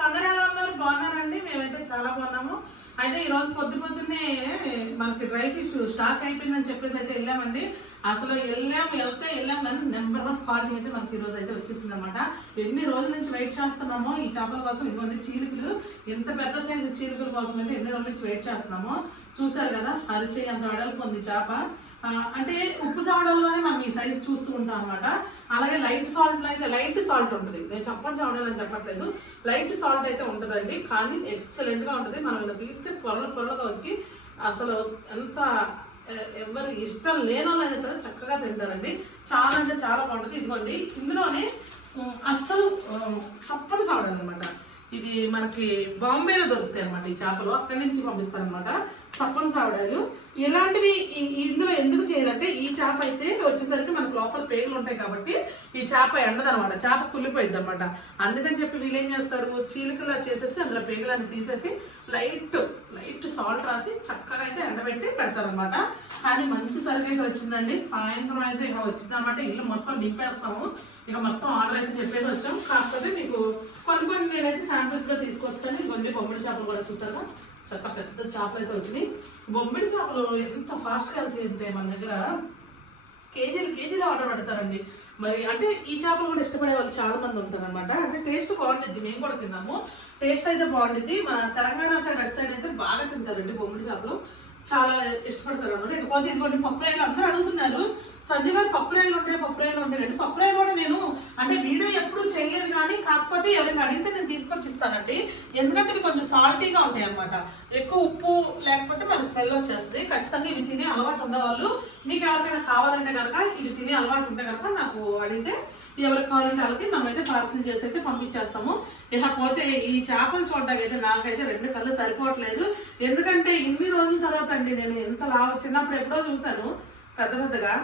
అందరూ ఎలా ఉన్నారు? బాగున్నారండి మేమైతే చాలా బాగున్నాము. అయితే ఈ రోజు పొద్దు పొద్దున్నే మనకి డ్రై ఫిష్ స్టాక్ అయిపోయిందని చెప్పేసి అయితే వెళ్ళామండి. అసలు వెళ్ళాం వెళ్తే వెళ్ళాం కానీ నెంబర్ ఆఫ్ క్వాలిటీ అయితే మనకి ఈరోజు అయితే వచ్చేసింది అనమాట ఎన్ని రోజుల నుంచి వెయిట్ చేస్తున్నామో ఈ చేపల కోసం ఇదిగోండి చీలికలు. ఎంత పెద్ద సైజు చీలికల కోసం అయితే ఎన్ని రోజుల నుంచి వెయిట్ చేస్తున్నామో చూసారు కదా అరిచే అంత వెడల్పు ఉంది చేప. అంటే ఉప్పు చావడంలోనే మనం ఈ సైజ్ చూస్తూ ఉంటాం అనమాట అలాగే లైట్ సాల్ట్ అయితే లైట్ సాల్ట్ ఉంటుంది. నేను చెప్పని చావడాలని చెప్పట్లేదు. లైట్ సాల్ట్ అయితే ఉంటుందండి. కానీ ఎక్సలెంట్గా ఉంటుంది. మనం ఇలా తీస్తే పొరలు పొరలుగా వచ్చి అసలు ఎంత ఎ- ఎవరు ఇష్టం లేని సరే చక్కగా తింటారండి. చాలా అంటే చాలా బాగుంటుంది. ఇదిగోండి ఇందులోనే అస్సలు చప్పని సావడాలి అనమాట ఇది మనకి బాంబేలో దొరుకుతాయి అనమాట ఈ చేపలు. అక్కడి నుంచి పంపిస్తారనమాట చప్పని సావడాలు. ఇలాంటివి ఇందులో ఎందుకు చేయాలంటే ఈ చేప అయితే వచ్చేసరికి మనకు లోపల పేగులు ఉంటాయి కాబట్టి ఈ చేప ఎండదనమాట చేప కుళ్ళిపోయింది అనమాట అందుకని చెప్పి వీళ్ళు ఏం చేస్తారు? చీలికలా చేసేసి అందులో పేగులన్నీ తీసేసి లైట్ లైట్ సాల్ట్ రాసి చక్కగా అయితే ఎండబెట్టి పెడతారనమాట అది మంచి సరుకు అయితే వచ్చిందండి. సాయంత్రం అయితే ఇక వచ్చిందన్నమాట ఇల్లు మొత్తం నింపేస్తాము. ఇక మొత్తం ఆర్డర్ అయితే చెప్పేసి వచ్చాం కాకపోతే మీకు కొన్ని కొన్ని నేనైతే శాంపిల్స్గా తీసుకొస్తాను. కొన్ని బొమ్మిడి చేపలు కూడా చూస్తారా చక్క పెద్ద చేపలు అయితే వచ్చినాయి. బొమ్మిడి చేపలు ఎంత ఫాస్ట్గా వెళ్తాయి మన దగ్గర కేజీలు కేజీలు ఆర్డర్ పెడతారండి. మరి అంటే ఈ చేపలు కూడా ఇష్టపడే వాళ్ళు చాలా మంది ఉంటారు అనమాట అంటే టేస్ట్ బాగుంటుంది మేము కూడా తిన్నాము. టేస్ట్ అయితే బాగుంటుంది మన తెలంగాణ సైడ్ అటు సైడ్ అయితే బాగా తింటారండి బొమ్మిడి చేపలు. చాలా ఇష్టపడతారు అనమాట ఇకపోతే ఇదిగోండి పప్పురాయలు అందరూ అడుగుతున్నారు. సంజయ్ గారు పప్పురాయలు ఉంటాయి పప్పురాయలు ఉంటాయి అంటే పప్పురాయలు కూడా నేను అంటే వీడియో ఎప్పుడు చేయలేదు కానీ కాకపోతే ఎవరైనా అడిగితే నేను తీసుకొచ్చి ఇస్తానండి ఎందుకంటే ఇవి కొంచెం సాల్టీగా ఉంటాయి అనమాట ఎక్కువ ఉప్పు లేకపోతే మన స్మెల్ వచ్చేస్తుంది. ఖచ్చితంగా ఇవి తినే అలవాటు ఉన్నవాళ్ళు. మీకు ఎవరికైనా కావాలంటే కనుక ఇవి తినే అలవాటు ఉంటే కనుక నాకు అడిగితే ఎవరికి కావాలంటే వాళ్ళకి మేమైతే పార్సిల్ చేసి అయితే పంపించేస్తాము. ఇకపోతే ఈ చేపలు చూడడానికి అయితే నాకైతే రెండు కళ్ళు సరిపోవట్లేదు. ఎందుకంటే ఇన్ని రోజుల తర్వాత అండి నేను ఎంత లావు చిన్నప్పుడు ఎప్పుడో చూశాను పెద్ద పెద్దగా.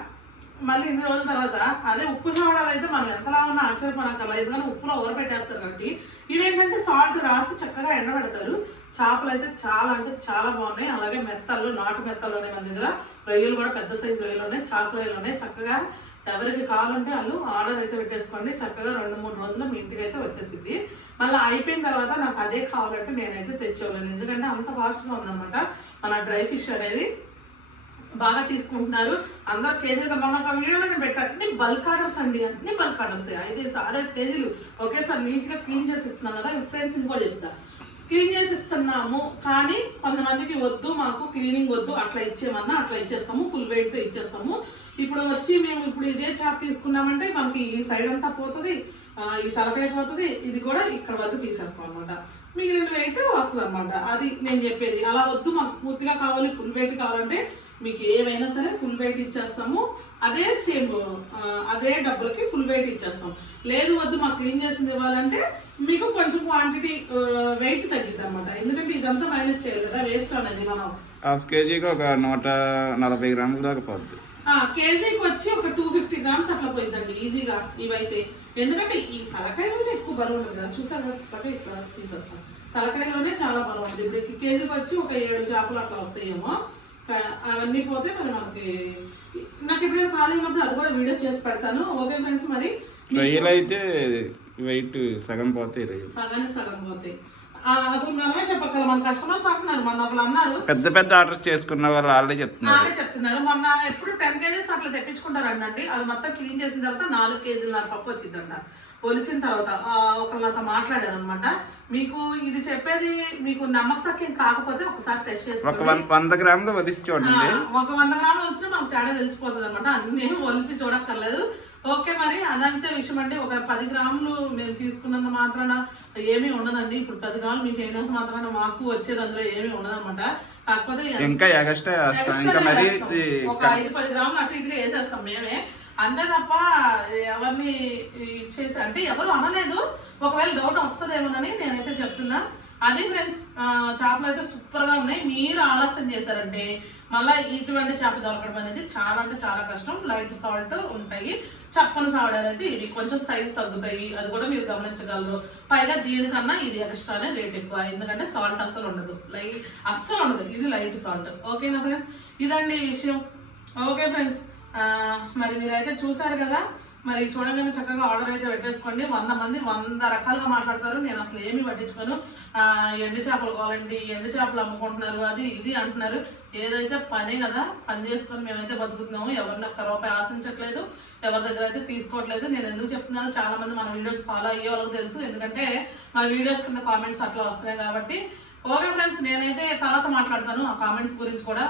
మళ్ళీ ఇన్ని రోజుల తర్వాత అదే ఉప్పు చావడాలు అయితే మనం ఎంతలా ఉన్నా ఆశ్చర్యపడక్కర్లేదు ఎందుకంటే ఉప్పులో ఊరపెట్టేస్తారు కాబట్టి. ఇవేంటంటే సాల్ట్ రాసి చక్కగా ఎండబెడతారు. చేపలు అయితే చాలా అంటే చాలా బాగున్నాయి. అలాగే మెత్తలు నాటు మెత్తలు ఉన్నాయి మన దగ్గర. రొయ్యలు కూడా పెద్ద సైజు రొయ్యలు ఉన్నాయి. చాకు రొయ్యలు ఉన్నాయి. చక్కగా ఎవరికి కావాలంటే వాళ్ళు ఆర్డర్ అయితే పెట్టేసుకోండి. చక్కగా రెండు మూడు రోజులు మీ ఇంటికి అయితే వచ్చేసింది. మళ్ళీ అయిపోయిన తర్వాత నాకు అదే కావాలంటే నేనైతే తెచ్చేవాళ్ళను. ఎందుకంటే అంత ఫాస్ట్గా ఉందన్నమాట. మన డ్రై ఫిష్ అనేది బాగా తీసుకుంటున్నారు. అందరు కేజీలు మనకు వీడియోలోనే పెట్టారు అన్ని బల్క్ ఆర్డర్స్ అండి. అన్ని బల్క్ ఆర్డర్స్ ఐదు ఆరేసి కేజీలు ఒకేసారి నీట్గా క్లీన్ చేసి ఇస్తున్నాం కదా. ఫ్రెండ్స్ ఇంకో చెప్తా. క్లీన్ చేసి ఇస్తున్నాము కానీ కొంతమందికి వద్దు మాకు క్లీనింగ్ వద్దు అట్లా ఇచ్చేమన్నా అట్లా ఇచ్చేస్తాము ఫుల్ వెయిట్తో ఇచ్చేస్తాము. ఇప్పుడు వచ్చి మేము ఇప్పుడు ఇదే చాప్ తీసుకున్నామంటే మనకి ఈ సైడ్ అంతా పోతుంది ఈ తలకాయ పోతుంది ఇది కూడా ఇక్కడ వరకు తీసేస్తాం అనమాట మిగిలిన వెయిట్ వస్తుంది అనమాట అది నేను చెప్పేది. అలా వద్దు మాకు పూర్తిగా కావాలి ఫుల్ వెయిట్ కావాలంటే మీకు ఏమైనా సరే ఫుల్ వెయిట్ ఇచ్చేస్తాము. అదే సేమ్ అదే డబ్బులకి ఫుల్ వెయిట్ ఇచ్చేస్తాం. లేదు వద్దు మాకు క్లీన్ చేసింది ఇవ్వాలంటే మీకు కొంచెం క్వాంటిటీ వెయిట్ తగ్గిద్ది అనమాట ఎందుకంటే ఇదంతా మైనస్ చేయాలి కదా వేస్ట్ అనేది మనం. హాఫ్ కేజీకి ఒక నూట నలభై గ్రాముల దాకా పోద్ది. కేజీకి వచ్చి ఒక టూ ఫిఫ్టీ గ్రామ్స్ అట్లా పోయిందండి ఈజీగా ఇవైతే. ఎందుకంటే ఈ తలకాయలోనే ఎక్కువ బరువు ఉంటుంది కదా చూస్తారు కదా ఇక్కడ తీసేస్తాం. తలకాయలోనే చాలా బరువు ఉంటుంది. ఇప్పుడు కేజీకి వచ్చి ఒక ఏడు చేపలు అట్లా వస్తాయేమో. అవన్నీ పోతే మరి మనకి నాకు ఎప్పుడైనా ఖాళీ ఉన్నప్పుడు అది కూడా వీడియో చేసి పెడతాను. ఓకే ఫ్రెండ్స్ మరి రొయ్యలు అయితే వెయిట్ సగం పోతాయి రొయ్యలు సగానికి సగం పోతాయి అసలు మనమే చెప్పగలం. మన కస్టమర్స్ అంటున్నారు. మన ఒకరు అన్నారు. పెద్ద పెద్ద ఆర్డర్స్ చేసుకున్న వాళ్ళు ఆల్రెడీ చెప్తున్నారు. నానే చెప్తున్నారు. మొన్న ఎప్పుడు టెన్ కేజీస్ అట్లా తెప్పించుకుంటారండి అది మొత్తం క్లీన్ చేసిన తర్వాత నాలుగు కేజీల పప్పు వచ్చిందంట. ఒలిచిన తర్వాత నాతో మాట్లాడారు అనమాట మీకు ఇది చెప్పేది మీకు నమ్మకసక్యం కాకపోతే ఒకసారి టెస్ట్ చేసుకోండి. వంద గ్రాములు చూడండి. ఒక వంద గ్రాములు వచ్చినా మనకు తేడా తెలిసిపోతుంది అనమాట అన్ని ఒలిచి చూడక్కర్లేదు. ఓకే మరి అదంతే విషయం అండి. ఒక పది గ్రాములు మేము తీసుకున్నంత మాత్రాన ఏమీ ఉండదండి. ఇప్పుడు పది గ్రాములు మీకు అయినంత మాత్రాన మాకు వచ్చేది అందులో ఏమీ ఉండదన్నమాట. కాకపోతే ఇంకా ఎగస్ట్రా. ఒక ఐదు పది గ్రాములు అటు ఇటుగా వేసేస్తాం మేమే. అంతే తప్ప ఎవరిని ఇచ్చేసి అంటే ఎవరు అనలేదు. ఒకవేళ డౌట్ వస్తుందేమోనని నేనైతే చెప్తున్నా. అది ఫ్రెండ్స్ చేపలు అయితే సూపర్గా ఉన్నాయి. మీరు ఆలస్యం చేశారంటే మళ్ళీ ఇటువంటి చేప దొరకడం అనేది చాలా అంటే చాలా కష్టం. లైట్ సాల్ట్ ఉంటాయి. చప్పని సావడాలు అయితే ఇవి కొంచెం సైజ్ తగ్గుతాయి. అది కూడా మీరు గమనించగలరు. పైగా దీనికన్నా ఇది ఎక్స్ట్రానే రేట్ ఎక్కువ. ఎందుకంటే సాల్ట్ అస్సలు ఉండదు. లైట్ అస్సలు ఉండదు. ఇది లైట్ సాల్ట్ ఓకేనా ఫ్రెండ్స్ ఇదండి ఈ విషయం. ఓకే ఫ్రెండ్స్ మరి మీరైతే చూసారు కదా మరి చూడగానే చక్కగా ఆర్డర్ అయితే పెట్టేసుకోండి. వంద మంది వంద రకాలుగా మాట్లాడతారు. నేను అసలు ఏమి పట్టించుకోను. ఆ, ఎండు చేపలు కావాలండి ఎండు చేపలు అమ్ముకుంటున్నారు అది ఇది అంటున్నారు. ఏదైతే పనే కదా పని చేసుకొని మేమైతే బతుకుతున్నాము. ఎవరిని ఒక్క రూపాయి ఆశించట్లేదు. ఎవరి దగ్గర అయితే తీసుకోవట్లేదు. నేను ఎందుకు చెప్తున్నాను చాలా మంది మన వీడియోస్ ఫాలో అయ్యే వాళ్ళకి తెలుసు. ఎందుకంటే మన వీడియోస్ కింద కామెంట్స్ అట్లా వస్తున్నాయి కాబట్టి ఓకే ఫ్రెండ్స్ నేనైతే తర్వాత మాట్లాడతాను. ఆ కామెంట్స్ గురించి కూడా.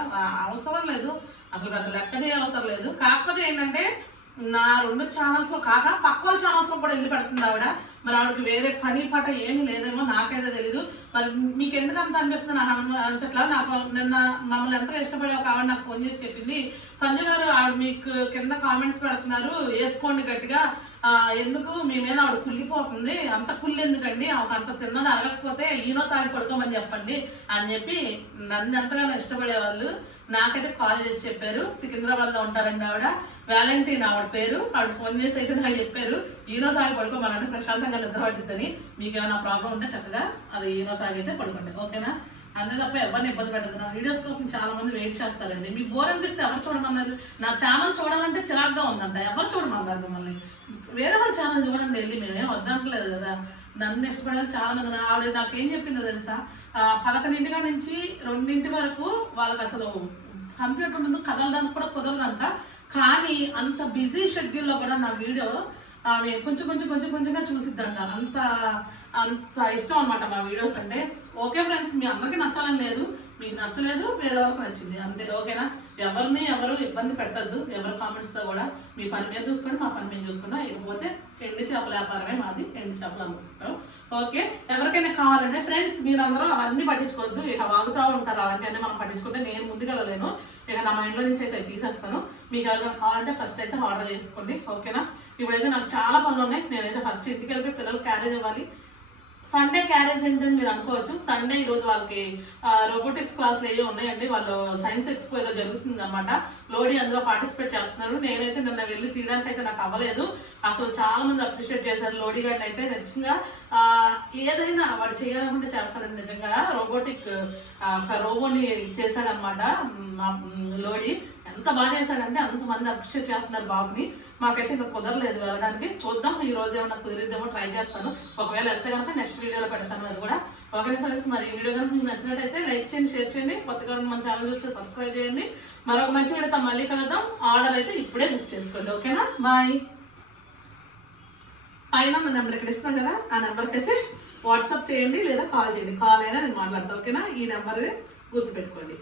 అవసరం లేదు. అసలు పెద్ద లెక్క చేయాల్సిన లేదు. కాకపోతే ఏంటంటే నా రెండు ఛానల్స్లో కాక పక్క ఛానల్స్లో కూడా వెళ్ళి పెడుతుంది ఆవిడ. మరి ఆవిడకి వేరే పని పాట ఏమీ లేదేమో నాకైతే తెలీదు. మరి మీకు ఎందుకు అంత అనిపిస్తుంది? నాకు అనిచట్లా నాకు నిన్న మమ్మల్ని ఎంతగా ఇష్టపడే ఒక ఆవిడ నాకు ఫోన్ చేసి చెప్పింది సంజయ్ గారు ఆవిడ మీకు కింద కామెంట్స్ పెడుతున్నారు. వేసుకోండి గట్టిగా. ఎందుకు? మీ మీద ఆవిడ కుళ్ళిపోతుంది. అంత కుళ్ళి ఎందుకండి ఆవిడ అంత తిన్నది అరగకపోతే ఈనో తాగి పడుకోమని చెప్పండి అని చెప్పి నన్ను ఎంతగానో ఇష్టపడే వాళ్ళు నాకైతే కాల్ చేసి చెప్పారు. సికింద్రాబాద్లో ఉంటారండి ఆవిడ. వ్యాలంటీన్ ఆవిడ పేరు. ఆవిడ ఫోన్ చేసి అయితే నాకు చెప్పారు. ఈనో తాగి పడుకోమనండి ప్రశాంతంగా నిద్ర పట్టిద్దని. మీకు ఏమైనా ప్రాబ్లం ఉంటే చక్కగా అది ఈనో తాగితే పడుకోండి. ఓకేనా? అంతే తప్ప ఎవరిని ఇబ్బంది పెట్టదు నా వీడియోస్ కోసం చాలా మంది వెయిట్ చేస్తారండి. మీకు బోర్ అనిపిస్తే ఎవరు చూడమన్నారు? నా ఛానల్ చూడాలంటే చిరాగ్గా ఉందంట. ఎవరు చూడమన్నారు మిమ్మల్ని? వేరే వాళ్ళ ఛానల్ చూడండి వెళ్ళి. మేమేం వద్దనట్లేదు కదా. నన్ను ఇష్టపడాలి చాలా మంది ఆవిడ నాకు ఏం చెప్పిందో తెలుసా? ఆ, పదకొండింటిగా నుంచి రెండింటి వరకు వాళ్ళకి అసలు కంప్యూటర్ ముందు కదలడానికి కూడా కుదరదంట. కానీ అంత బిజీ షెడ్యూల్లో కూడా నా వీడియో ఆమె కొంచెం కొంచెం కొంచెం కొంచెంగా చూసిద్దంట. అంత అంత ఇష్టం అనమాట మా వీడియోస్ అంటే. ఓకే ఫ్రెండ్స్ మీ అందరికీ నచ్చాలని లేదు. మీకు నచ్చలేదు వేరే వాళ్ళకి నచ్చింది. అంతే ఓకేనా? ఎవరిని ఎవరు ఇబ్బంది పెట్టద్దు. ఎవరి కామెంట్స్తో కూడా మీ పని మీద చూసుకోండి మా పని మీద చూసుకున్నా ఇకపోతే ఎండి చేపల వ్యాపారమే మాది ఎండి చేపలు అమ్ముకుంటాం. ఓకే? ఎవరికైనా కావాలంటే ఫ్రెండ్స్ మీరందరూ అవన్నీ పట్టించుకోవద్దు. ఇక వాగుతూ ఉంటారు. అలాంటివన్నీ మనం పట్టించుకుంటే నేను ముందుకెళ్ళలేను. ఇక నా మైండ్లో నుంచి అయితే తీసేస్తాను. మీకు ఎవరికైనా కావాలంటే ఫస్ట్ అయితే ఆర్డర్ చేసుకోండి. ఓకేనా? ఇప్పుడైతే నాకు చాలా పనులు ఉన్నాయి. నేనైతే ఫస్ట్ ఇంటికి వెళ్ళిపోయి పిల్లలు క్యారేజ్ ఇవ్వాలి సండే క్యారేజ్ ఏంటని మీరు అనుకోవచ్చు. సండే ఈరోజు వాళ్ళకి రోబోటిక్స్ క్లాసులు ఏవో ఉన్నాయండి. వాళ్ళు సైన్స్ ఎక్స్పో ఏదో జరుగుతుంది అనమాట లోడీ అందులో పార్టిసిపేట్ చేస్తున్నారు. నేనైతే నిన్న వెళ్ళి తీయడానికి అయితే నాకు అవ్వలేదు. అసలు చాలా మంది అప్రిషియేట్ చేశారు లోడీ గారిని అయితే. నిజంగా ఏదైనా వాడు చేయాలనుకుంటే చేస్తాడండి నిజంగా. రోబోటిక్ రోబోని చేశాడనమాట మా లోడీ. ఎంత బాగా చేశాడంటే అంతమంది అప్రిషియేట్ చేస్తున్నారు బాబుని. మాకైతే ఇంకా కుదరలేదు వెళ్ళడానికి. చూద్దాం ఈ రోజు ఏమైనా కుదిరిద్దామో ట్రై చేస్తాను. ఒకవేళ వెళ్తే కనుక నెక్స్ట్ వీడియోలో పెడతాను అది కూడా. ఓకే ఫ్రెండ్స్ మరి ఈ వీడియో కనుక మీకు నచ్చినట్టయితే లైక్ చేయండి షేర్ చేయండి. కొత్తగా ఉన్న మన ఛానల్ చూస్తే సబ్స్క్రైబ్ చేయండి. మరొక మంచి వీడియోతో మళ్ళీ కలుద్దాం. ఆర్డర్ అయితే ఇప్పుడే బుక్ చేసుకోండి ఓకేనా బాయ్ పైన నా నెంబర్ ఇక్కడ ఇస్తాం కదా ఆ నెంబర్కి అయితే వాట్సాప్ చేయండి లేదా కాల్ చేయండి. కాల్ అయినా నేను మాట్లాడతాను ఓకేనా ఈ నెంబర్ గుర్తుపెట్టుకోండి.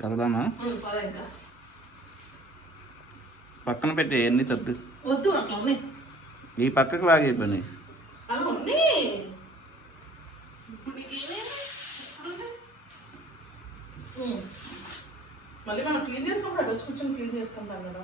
వెళ్దామా పక్కన పెట్టి ఎన్ని తద్దు ఈ పక్కకు? ఎప్పుడుంది? ఉం. మళ్ళీ మనం క్లీన్ అటు వచ్చి కూర్చొని క్లీన్ చేసుకుంటాం కదా.